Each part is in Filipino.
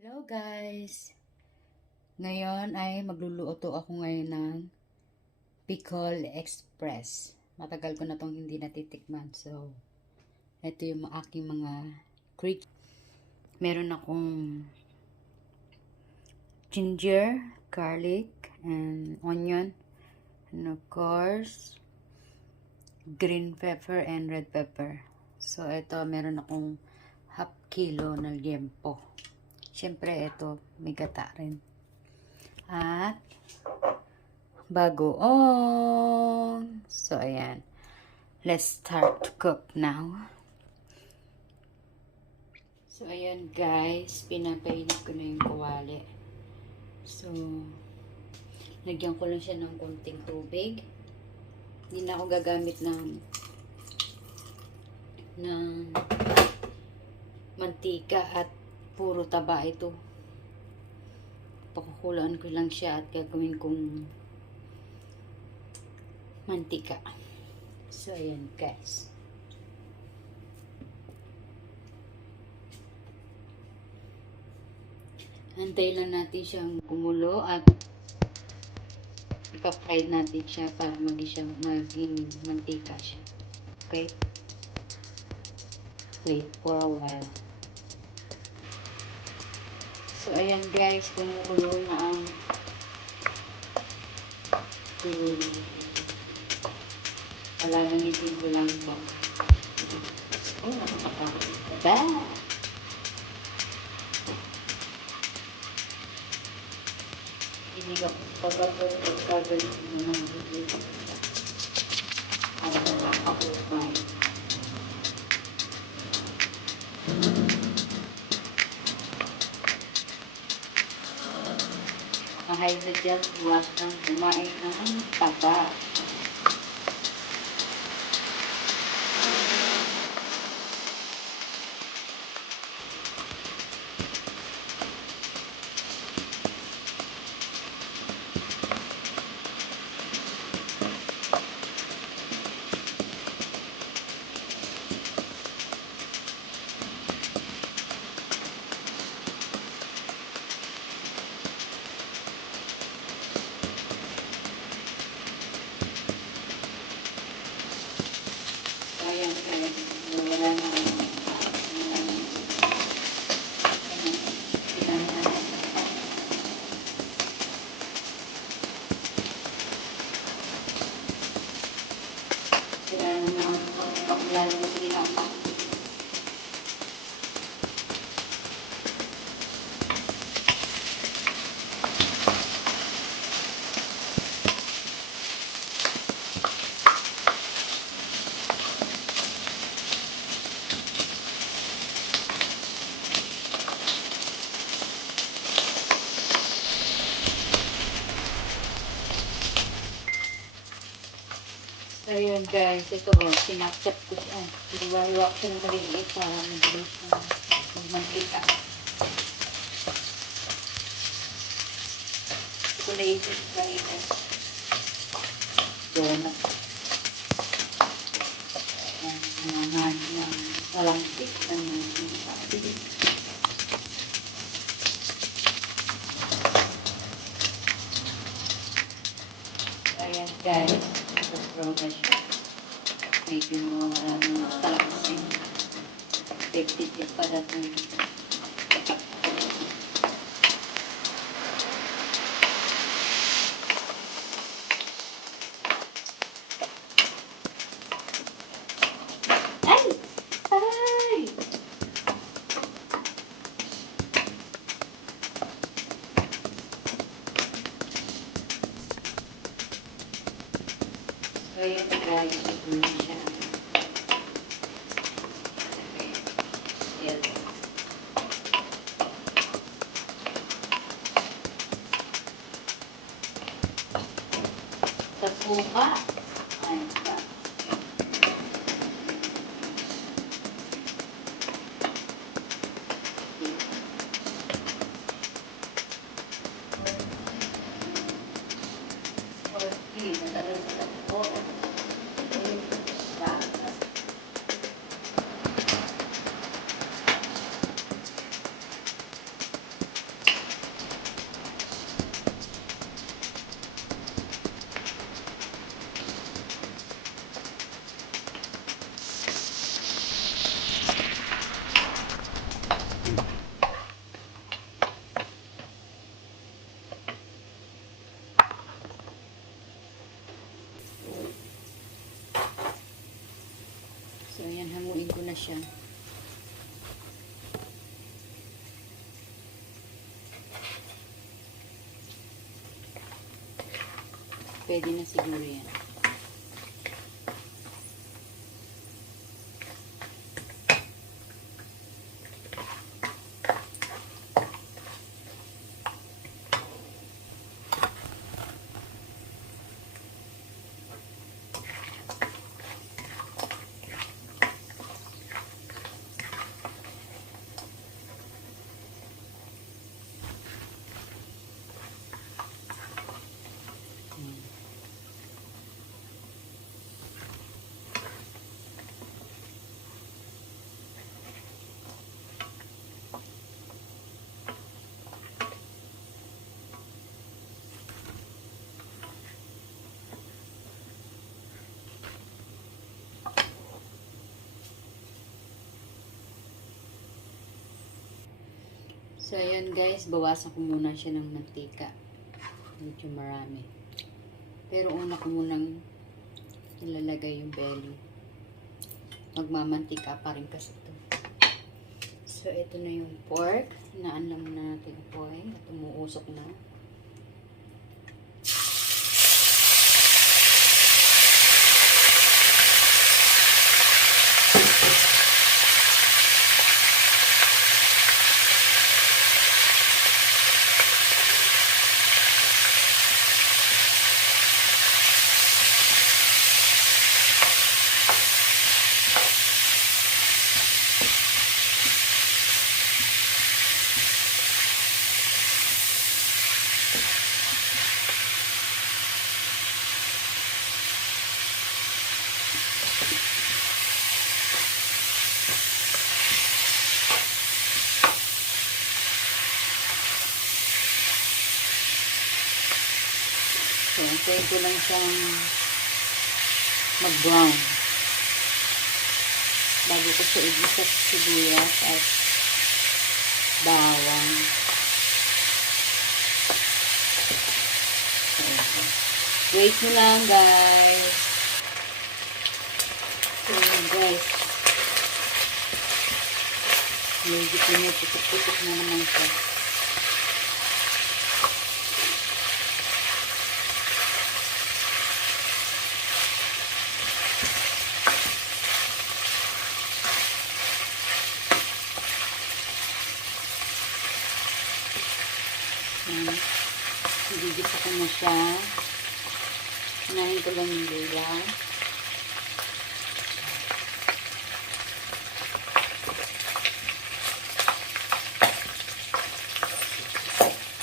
Hello guys! Ngayon ay magluluto ako ngayon ng Pickle Express. Matagal ko na tong hindi natitikman. So, ito yung aking mga creek. Meron akong ginger, garlic, and onion. And of course, green pepper and red pepper. So, ito meron akong half kilo na liempo. Siyempre, ito, may gata rin. At, bagoong. So, ayan. Let's start to cook now. So, ayan guys. Pinapainit ko na yung kawali. So, lagyan ko lang siya ng konting tubig. Hindi na ako gagamit ng mantika at puro taba ito. Pakukulaan ko lang siya at gagawin kong mantika. So, ayan guys. Antay lang natin siyang kumulo at ipa-fry natin siya para maging mantika siya. Okay? Wait for a while. So, ayan guys, kumukulo na ang palalamitin ko lang po. Oh, nakakaba. Hindi ka pagkagalit mo ng video. Para nakakapag-fry. Kahit na dyan, buwas ng kumain ng taba. Ayan, wala na. Kaya naman ang paglalagay nila. So, yun guys, ito o, sinakchap ko siya. Nagwahiwa ko siya ng maliliit para mabilis na magmantika. Ito ko naisip kanina. Donut. Nangangan ng malamtik ng mantika. Ayan guys, nag-grow na siya. Medyo maraming talasin. Effective para ito. Ay! Ay! So, ayan guys, ito na siya. Yes. Sa puka. Ayan pa. Okay, natagal sa puka. pwede na siguro yan. So, ayan guys, bawasan ko muna siya ng mantika. Medyo marami. Pero una ko munang ilalagay yung belly. Magmamantika pa rin kasi ito. So, ito na yung pork. Hinaan lang muna natin yung pork. At umuusok na. So, antayin ko lang siyang mag-brown. Bago ko siya igisa sa sibuyas at bawang. So, wait nyo lang guys. So, yun guys. Medyo pinuputok-putok na naman siya. Gigisa ko na siya. Hinahin ko lang yung lula.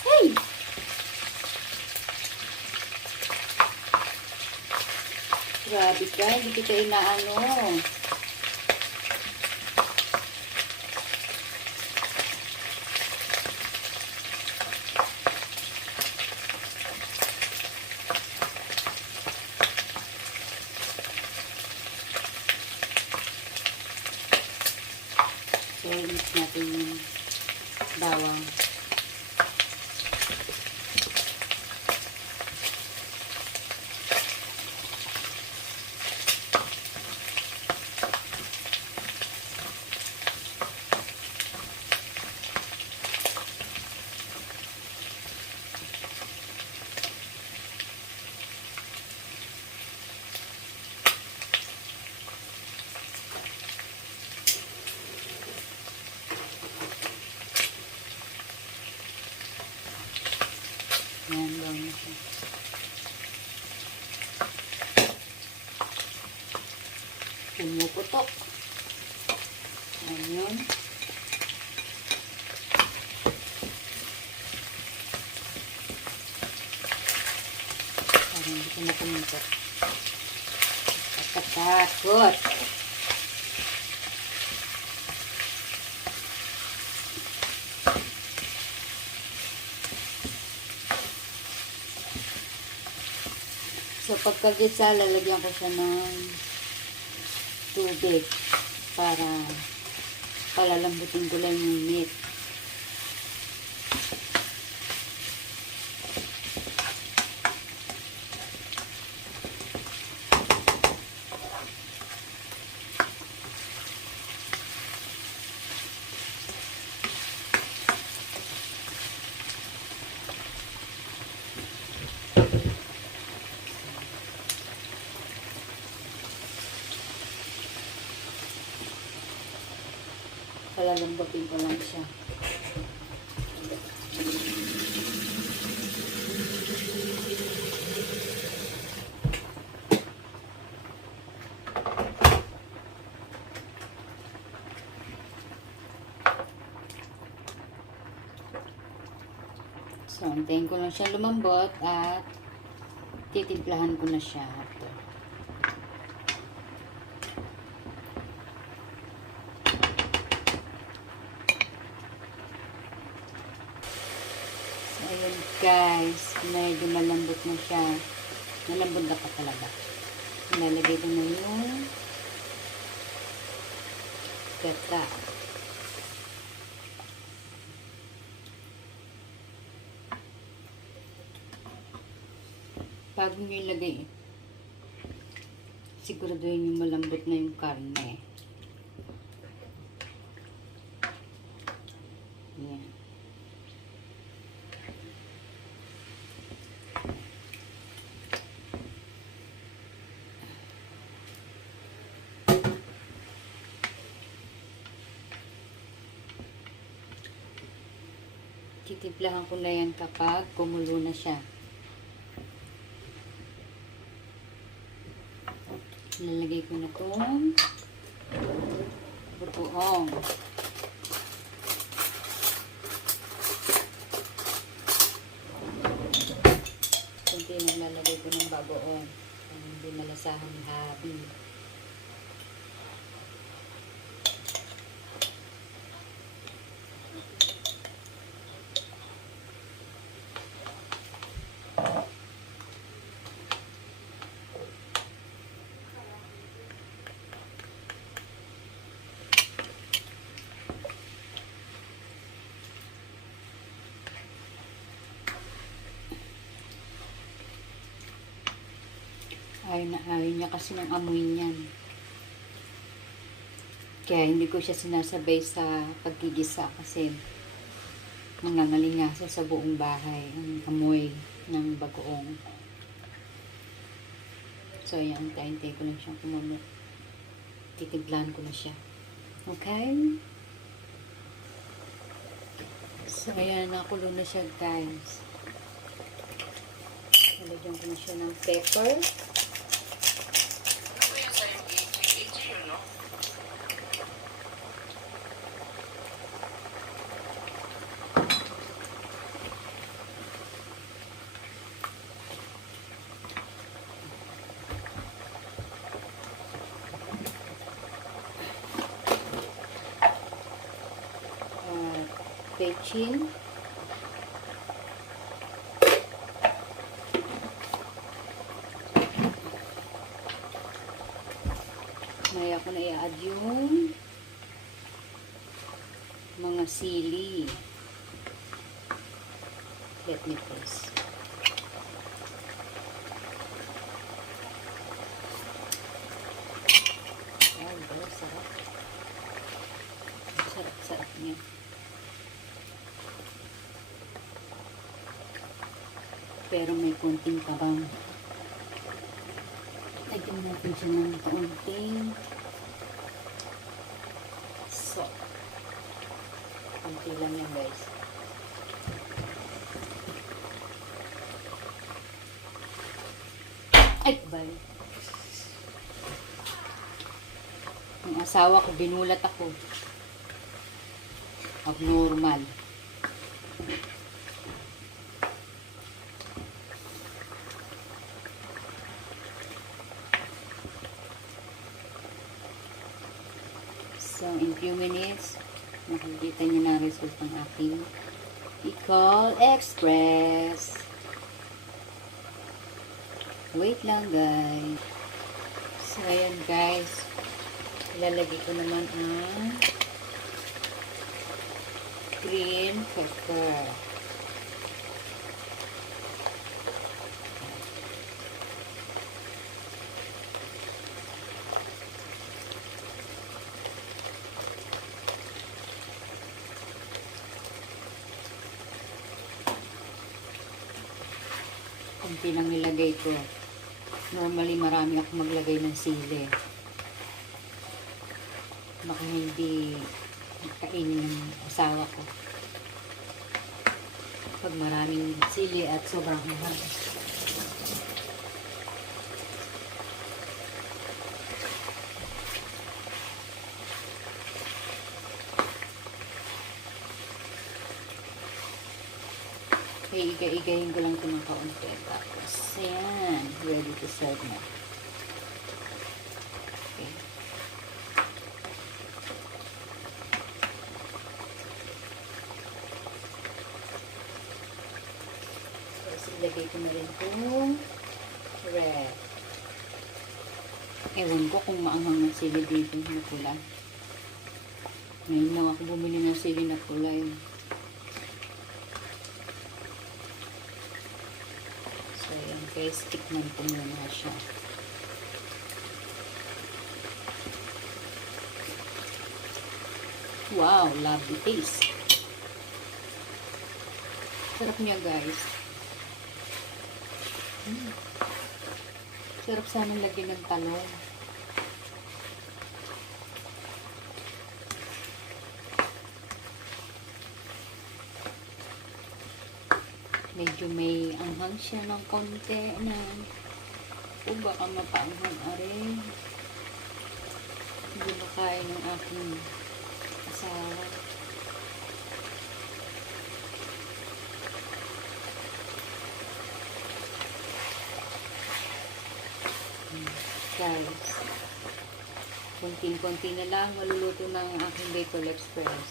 Hey! Grabe ka, hindi kita inaano. So, mix natin yung bawang. Yan lang na siya. Pumuputok. Ayan yun. Parang hindi ko na pumutok. Katakot. So, pagkagisa, lalagyan ko siya ng tubig para palalambutin ko lang yung meat. Palalambutin ko lang siya. So, antayin ko lang siya lumambot at titimplahan ko na siya. So, ayun guys, medyo malambot na siya. Malambot na pa talaga. Nalagay ko na yung gata. Bago nyo ilagay, siguraduhin yung malambot na yung karne. Yan. Titimplahan ko na yan kapag kumulo na siya. Lalagay ko na itong bagoong. Kunti nang lalagay ko ng bagoong. Hindi malasahan ni Habi. Ayaw niya kasi ng amoy niyan. Kaya hindi ko siya sinasabay sa pagkigisa kasi mangangalingasa sa buong bahay ang amoy ng bagoong. So, ayan, antay ko lang siyang kumamot. Titiglan ko na siya. Okay? So, ayan, nakulo na siya, guys. Nalagyan ko na siya ng pepper. Bechin. Maya ko na i-add yung mga sili. Let me taste. Wow, sarap. Sarap-sarap niya. Pero may konting kabang. Lagyan natin siya ng konting salt. Konti lang yan, guys. Ay, bye. Ang asawa ko, binulat ako. Abnormal. So, in few minutes, makikita niyo na result ng aking Bicol Express. Wait lang, guys. So, ayan, guys. Ilalagay ko naman ang green pepper. Kunti lang nilagay ko. Normally, marami ako maglagay ng sili. Baka hindi kainin ng asawa ko. Pag maraming sili at sobrang anghang. Okay, iga-igayin ko lang ito ng kaunti. Tapos, ayan. Ready to serve na. Okay. Tapos, ilagay ko na rin itong red. Ewan ko kung maanghang ng sili dito na pula. Ngayon lang ako bumili ng sili na pula yun. So, ayan guys, tikman ko muna siya. Wow, lovely taste. Sarap niya guys. Sarap sanang lagyan ng talong. Medyo may anghang siya ng konti na o baka mapaanghang arin. Hindi makain ng aking asawa. Guys, konting-konti na lang maluluto ng aking Bicol Express.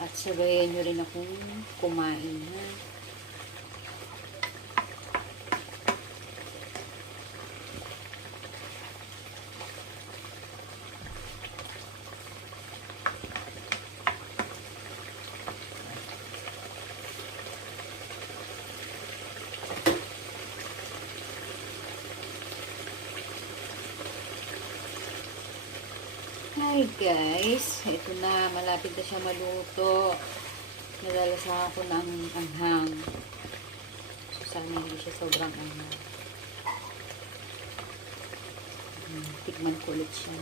At sabayan nyo rin akong kumain. Ha? Hi guys, ito na, malapit na siya maluto. Nalalasahan ko ng anghang. So, sana hindi siya sobrang anghang. Tikman ko ulit siya.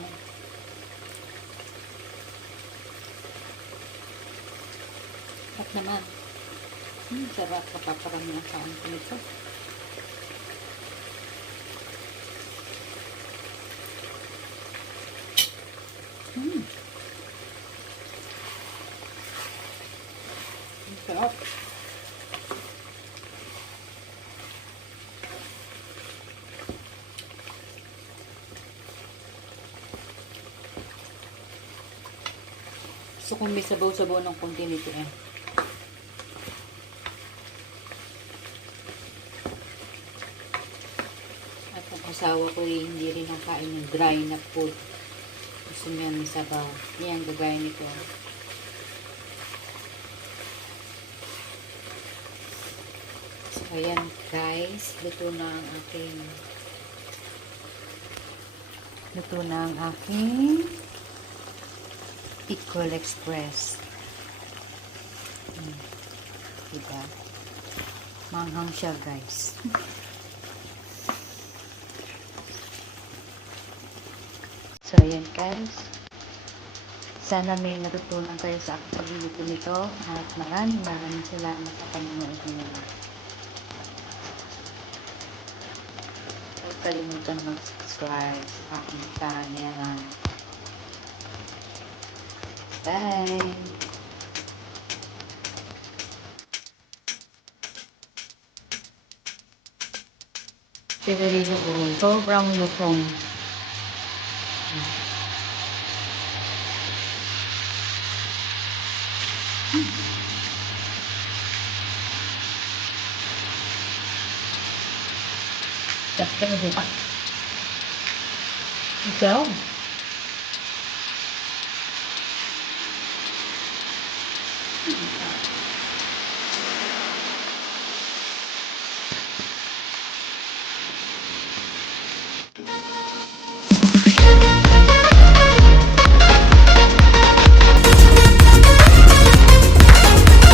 At naman, sarap, kapaparami ang kaon ko nito. Sarap. So, kung may sabaw-sabaw ng konti nito eh. At ang asawa ko eh, hindi rin ang kain ng dry na food. Gusto niya may sabaw. Yan, gagaya nito. So, ayan guys. Luto na ang aking Bicol Express. Diba? Manghang siya guys. So, ayan guys. Sana may natutunan kayo sa aking pagluluto nito. At maraming salamat sa panonood niyo. Huwag kalimutan mag-subscribe sa aking channel. Bye! Pinarito ko. Sobrang lutong. Chắc chắn là ikaw.